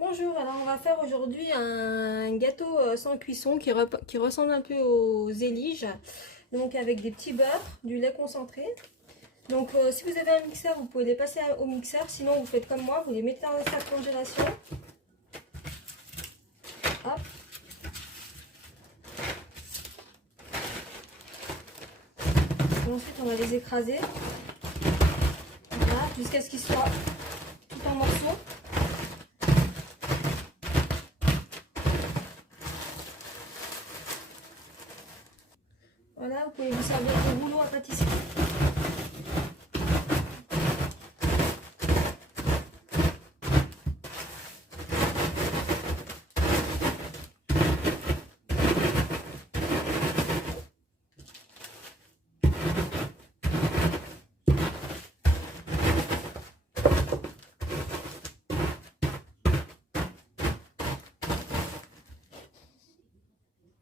Bonjour, alors on va faire aujourd'hui un gâteau sans cuisson qui ressemble un peu aux éliges, donc avec des petits beurres, du lait concentré. Donc si vous avez un mixeur, vous pouvez les passer au mixeur, sinon vous faites comme moi, vous les mettez dans le sac congélation. Hop. Et ensuite on va les écraser, voilà, jusqu'à ce qu'ils soient tout en morceaux. Voilà, vous pouvez vous servir de rouleau à pâtisserie.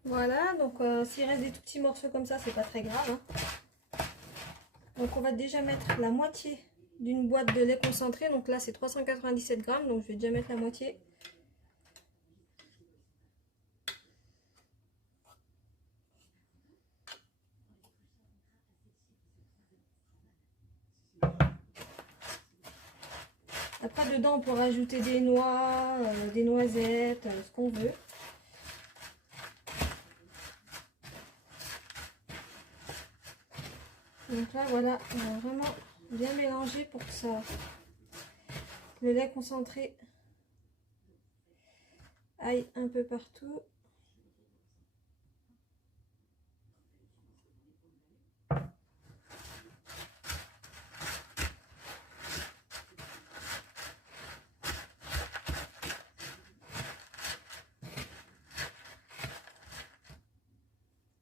Voilà, donc s'il reste des tout petits morceaux comme ça, c'est pas très grave, hein. Donc on va déjà mettre la moitié d'une boîte de lait concentré. Donc là c'est 397 grammes, donc je vais déjà mettre la moitié. Après dedans on peut rajouter des noix, des noisettes, ce qu'on veut. Donc là voilà, on va vraiment bien mélanger pour que ça, le lait concentré aille un peu partout.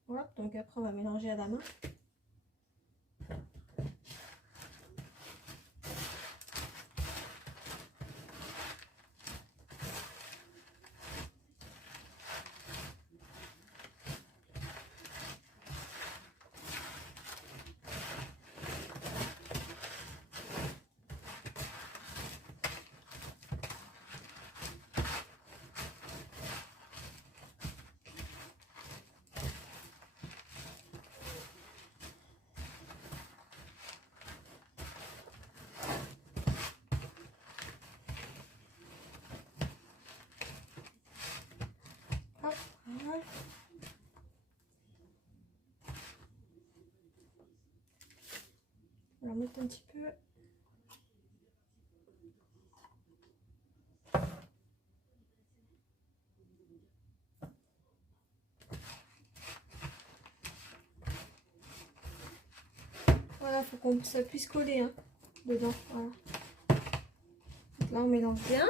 Voilà, donc après on va mélanger à la main. Hop, voilà. On va mettre un petit peu. Voilà, il faut que ça puisse coller, hein, dedans. Voilà. Donc là on mélange bien.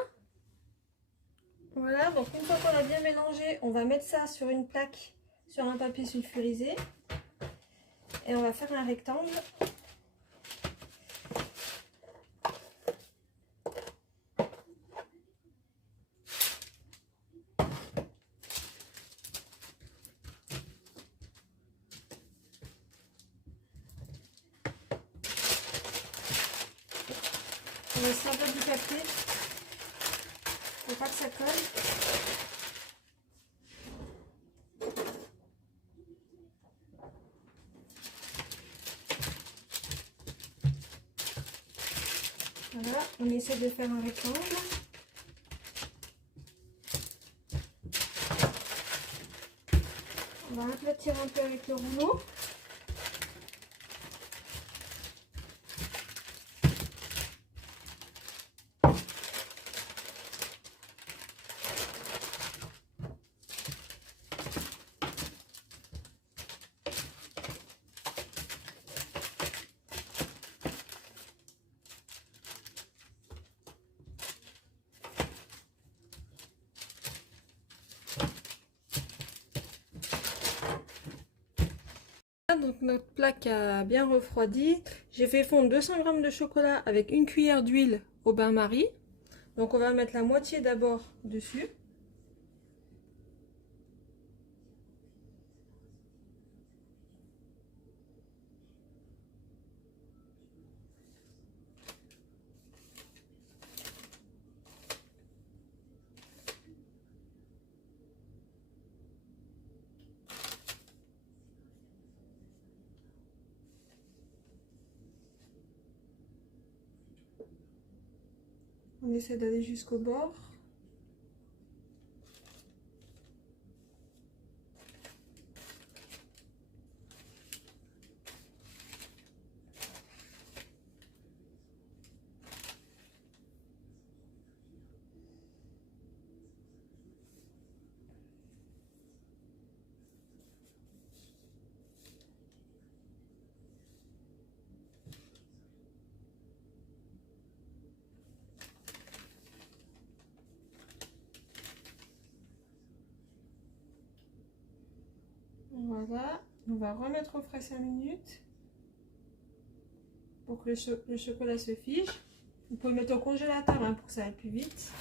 Voilà, donc une fois qu'on a bien mélangé, on va mettre ça sur une plaque, sur un papier sulfurisé. Et on va faire un rectangle. On va servir du papier pour pas que ça colle. Voilà, on essaie de faire un rectangle. On va aplatir un peu avec le rouleau. Donc notre plaque a bien refroidi. J'ai fait fondre 200 g de chocolat avec une cuillère d'huile au bain-marie. Donc on va mettre la moitié d'abord dessus. essaie d'aller jusqu'au bord. Voilà, on va remettre au frais 5 minutes pour que le chocolat se fige. Vous pouvez le mettre au congélateur hein, pour que ça aille plus vite.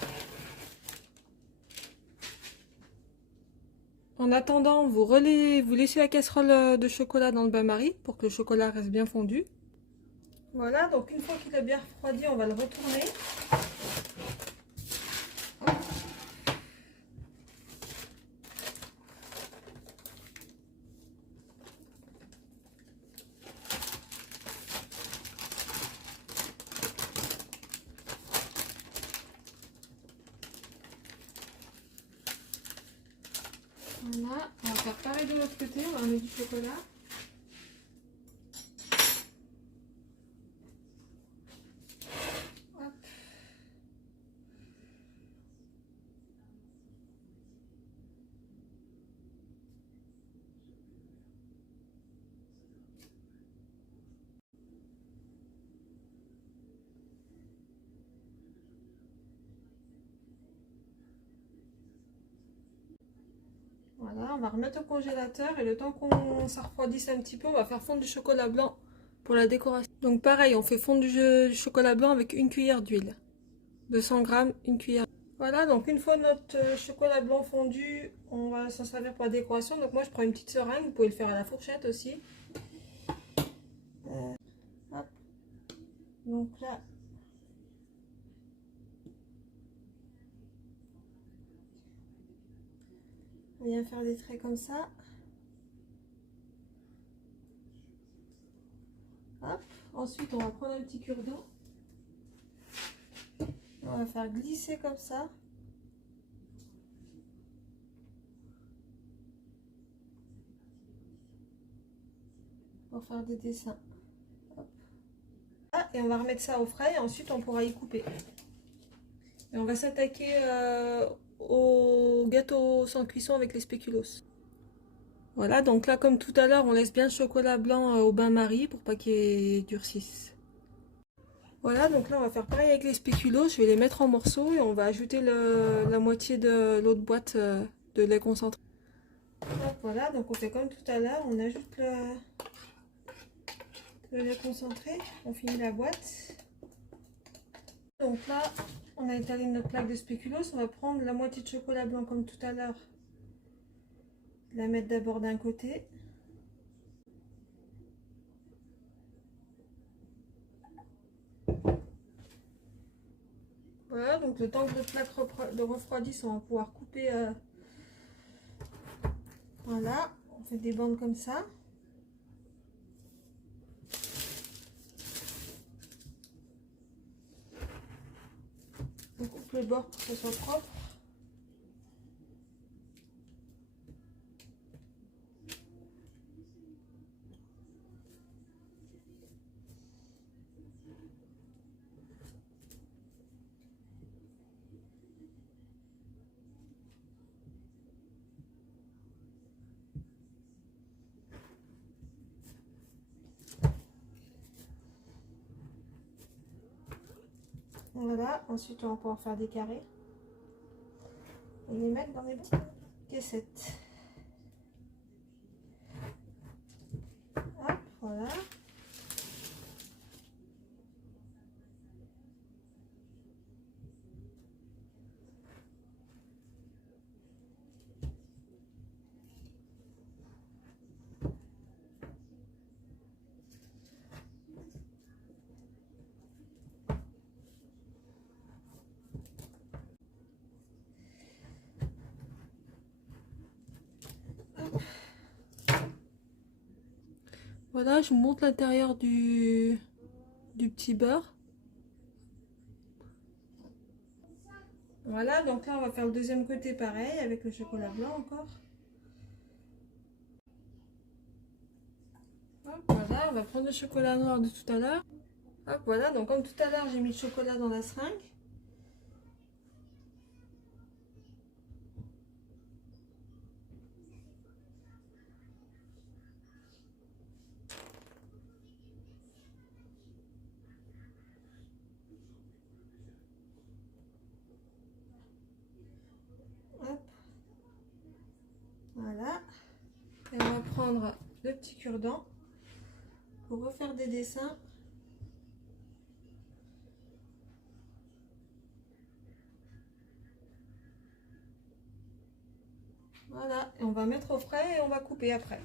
En attendant, vous laissez la casserole de chocolat dans le bain-marie pour que le chocolat reste bien fondu. Voilà, donc une fois qu'il a bien refroidi, on va le retourner. Voilà, on va faire pareil de l'autre côté, on va mettre du chocolat. Hop. Voilà, on va remettre au congélateur et le temps qu'on ça refroidisse un petit peu, on va faire fondre du chocolat blanc pour la décoration. Donc pareil, on fait fondre du chocolat blanc avec une cuillère d'huile. 200 grammes, une cuillère. Voilà, donc une fois notre chocolat blanc fondu, on va s'en servir pour la décoration. Donc moi je prends une petite seringue, vous pouvez le faire à la fourchette aussi. Hop. Donc là, on vient faire des traits comme ça. Hop. Ensuite, on va prendre un petit cure-dent. On va faire glisser comme ça. Pour faire des dessins. Hop. Ah, et on va remettre ça au frais et ensuite on pourra y couper. Et on va s'attaquer au gâteau sans cuisson avec les spéculoos. Voilà, donc là comme tout à l'heure, on laisse bien le chocolat blanc au bain-marie pour pas qu'il durcisse. Voilà, donc là on va faire pareil avec les spéculoos, je vais les mettre en morceaux et on va ajouter la moitié de l'autre boîte de lait concentré. Hop, voilà, donc on fait comme tout à l'heure, on ajoute le lait concentré, on finit la boîte. Donc là, on a étalé notre plaque de spéculoos, on va prendre la moitié de chocolat blanc comme tout à l'heure, la mettre d'abord d'un côté. Voilà, donc le temps que notre plaque refroidisse, on va pouvoir couper. Voilà, on fait des bandes comme ça. On coupe le bord pour que ce soit propre. Voilà, ensuite on va pouvoir faire des carrés et les mettre dans des petites caissettes. Hop, voilà. Voilà, je vous montre l'intérieur du petit beurre. Voilà, donc là on va faire le deuxième côté pareil avec le chocolat blanc encore. Hop, voilà, on va prendre le chocolat noir de tout à l'heure. Hop, voilà, donc comme tout à l'heure j'ai mis le chocolat dans la seringue. Hop. Voilà. Et on va prendre le petit cure-dent pour refaire des dessins. Voilà, et on va mettre au frais et on va couper après.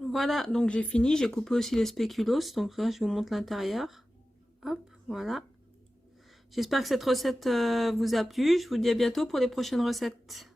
Voilà, donc j'ai fini, j'ai coupé aussi les spéculoos, donc là je vous montre l'intérieur. Hop, voilà. J'espère que cette recette vous a plu, je vous dis à bientôt pour les prochaines recettes.